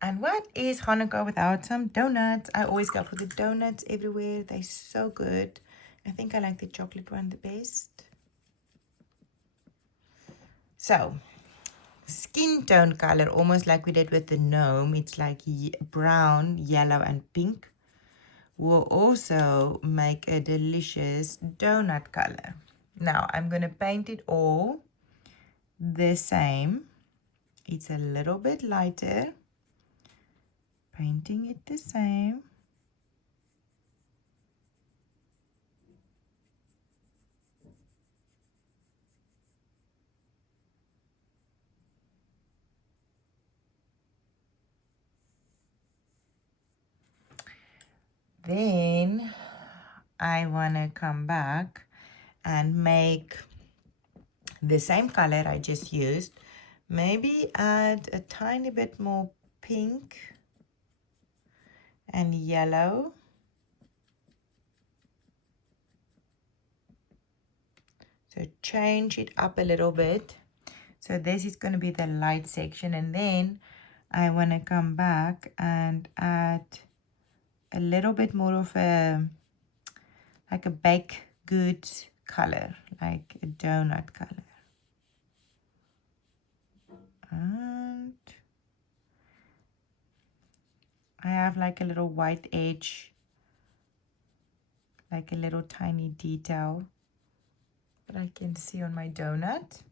And what is Hanukkah without some donuts? I always go for the donuts everywhere. They're so good. I think I like the chocolate one the best. So, skin tone color, almost like we did with the gnome. It's like brown, yellow, and pink. We'll also make a delicious donut color. Now, I'm going to paint it all the same. It's a little bit lighter. Painting it the same. Then I want to come back and make the same color I just used. Maybe add a tiny bit more pink and yellow. So change it up a little bit. So this is going to be the light section, and then I want to come back and add a little bit more of like a baked goods color, like a donut color. And I have like a little white edge, like a little tiny detail that I can see on my donut,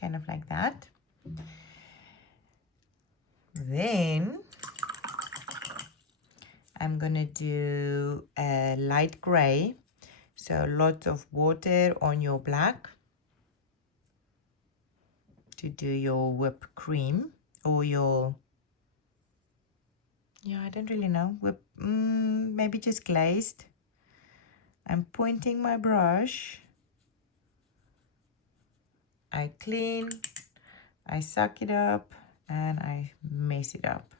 kind of like that. Then I'm gonna do a light gray, so lots of water on your black to do your whipped cream or your, yeah, I don't really know, maybe just glazed. I'm pointing my brush, I clean, I suck it up, and I mess it up.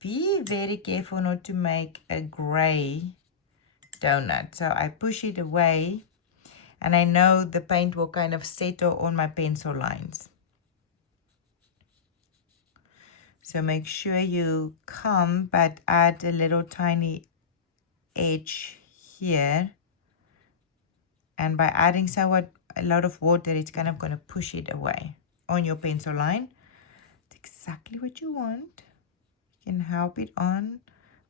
Be very careful not to make a gray donut. So I push it away, and I know the paint will kind of settle on my pencil lines. So make sure you come, but add a little tiny edge here. And by adding a lot of water, it's kind of going to push it away on your pencil line. It's exactly what you want. You can help it on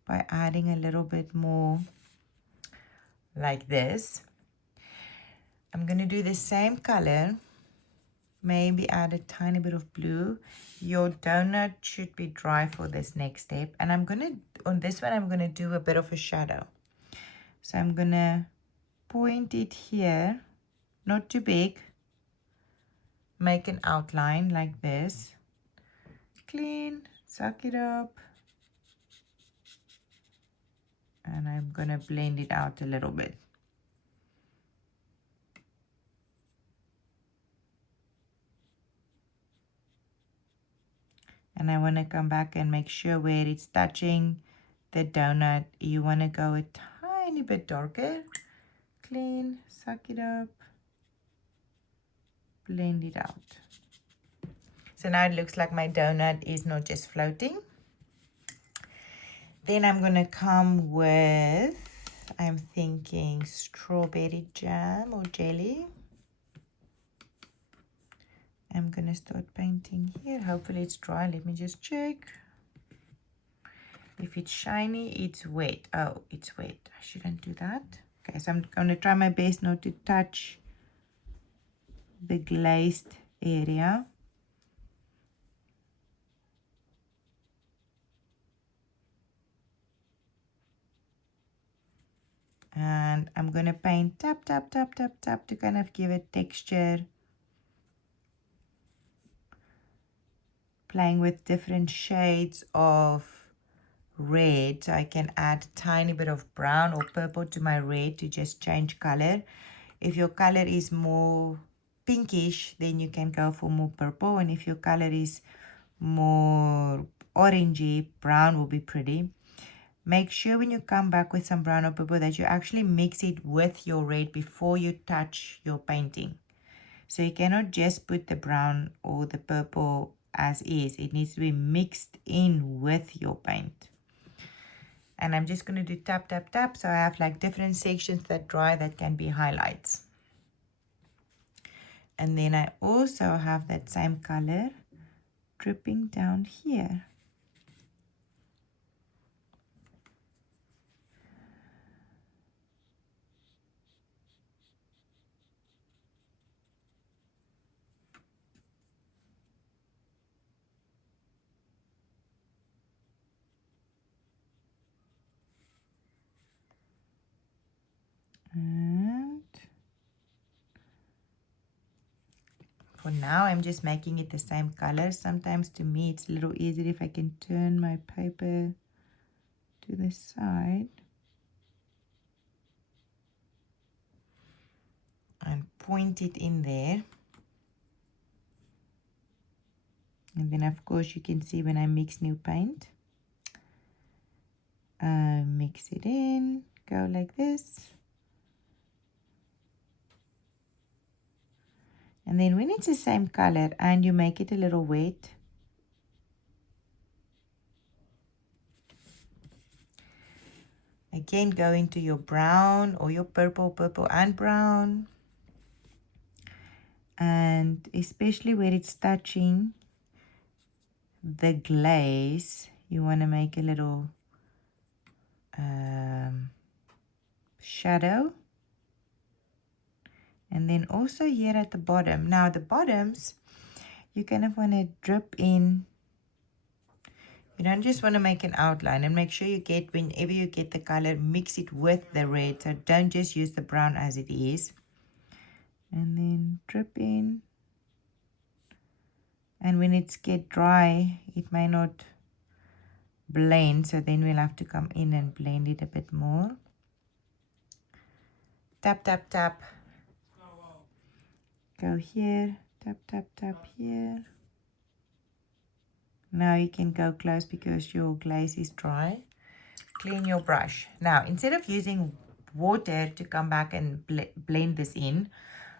by adding a little bit more like this. I'm going to do the same color. Maybe add a tiny bit of blue. Your donut should be dry for this next step. And I'm going to, on this one, I'm going to do a bit of a shadow. So I'm going to point it here, not too big. Make an outline like this. Clean, suck it up. And I'm going to blend it out a little bit. And I want to come back and make sure where it's touching the donut, you want to go a tiny bit darker. Clean, suck it up, blend it out. So now it looks like my donut is not just floating. Then I'm going to come with, I'm thinking strawberry jam or jelly. I'm going to start painting here. Hopefully it's dry. Let me just check. If it's shiny, it's wet. Oh, it's wet. I shouldn't do that. Okay, so I'm going to try my best not to touch the glazed area. And I'm going to paint tap, tap, tap, tap, tap to kind of give it texture. Playing with different shades of red. So I can add a tiny bit of brown or purple to my red to just change color. If your color is more pinkish, then you can go for more purple. And if your color is more orangey, brown will be pretty. Make sure when you come back with some brown or purple that you actually mix it with your red before you touch your painting. So you cannot just put the brown or the purple as is. It needs to be mixed in with your paint. And I'm just going to do tap, tap, tap. So I have like different sections that dry that can be highlights. And then I also have that same color dripping down here. And for now, I'm just making it the same color. Sometimes to me, it's a little easier if I can turn my paper to the side and point it in there. And then, of course, you can see when I mix new paint. Mix it in, go like this. And then when it's the same color and you make it a little wet, again, go into your brown or your purple and brown. And especially where it's touching the glaze, you want to make a little shadow. And then also here at the bottom. Now the bottoms, you kind of want to drip in. You don't just want to make an outline, and make sure you get, whenever you get the color, mix it with the red. So don't just use the brown as it is. And then drip in. And when it's get dry, it may not blend. So then we'll have to come in and blend it a bit more. Tap, tap, tap. Go here, tap, tap, tap here. Now you can go close because your glaze is dry. Clean your brush. Now, instead of using water to come back and blend this in,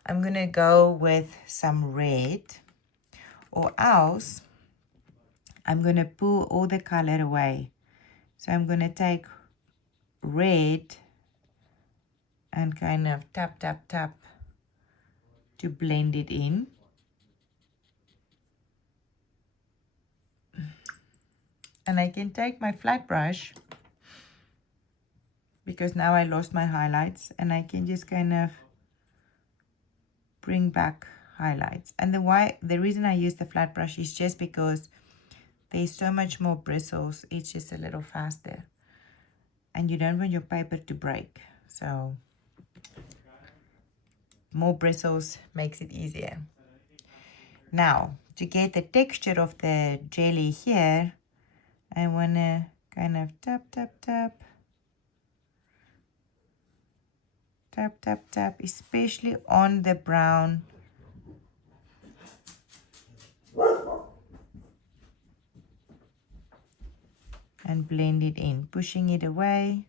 I'm going to go with some red, or else I'm going to pull all the color away. So I'm going to take red and kind of tap, tap, tap to blend it in. And I can take my flat brush, because now I lost my highlights, and I can just kind of bring back highlights. And the reason I use the flat brush is just because there's so much more bristles. It's just a little faster. And you don't want your paper to break. So more bristles makes it easier. Now, to get the texture of the jelly here, I want to kind of tap, tap, tap. Tap, tap, tap, especially on the brown. And blend it in, pushing it away.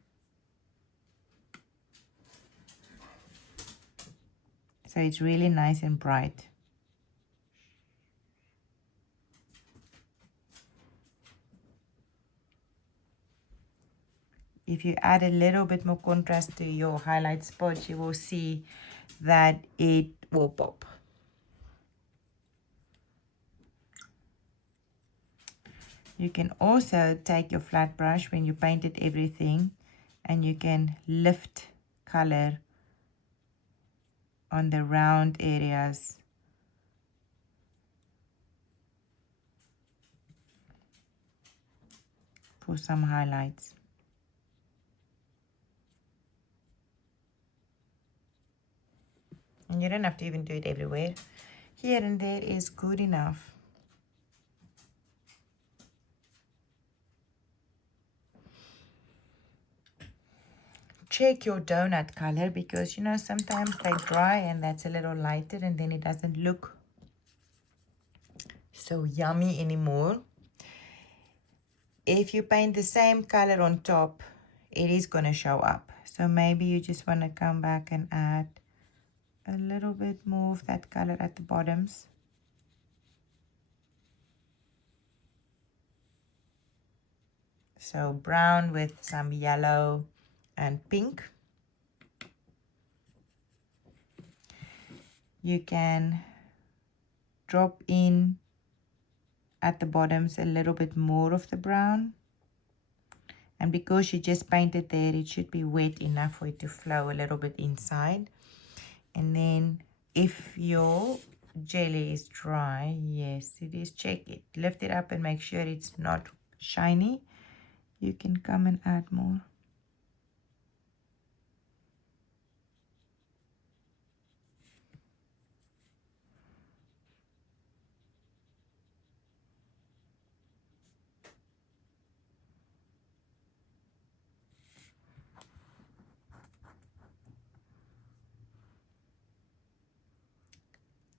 So it's really nice and bright. If you add a little bit more contrast to your highlight spots, you will see that it will pop. You can also take your flat brush when you painted everything, and you can lift color on the round areas. For some highlights. And you don't have to even do it everywhere. Here and there is good enough. Check your donut color, because you know sometimes they dry and that's a little lighter, and then it doesn't look so yummy anymore. If you paint the same color on top, it is going to show up. So maybe you just want to come back and add a little bit more of that color at the bottoms. So brown with some yellow and pink. You can drop in at the bottoms a little bit more of the brown. And because you just painted there, it should be wet enough for it to flow a little bit inside. And then if your jelly is dry, yes, it is, check it. Lift it up and make sure it's not shiny. You can come and add more.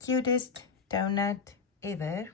Cutest donut ever.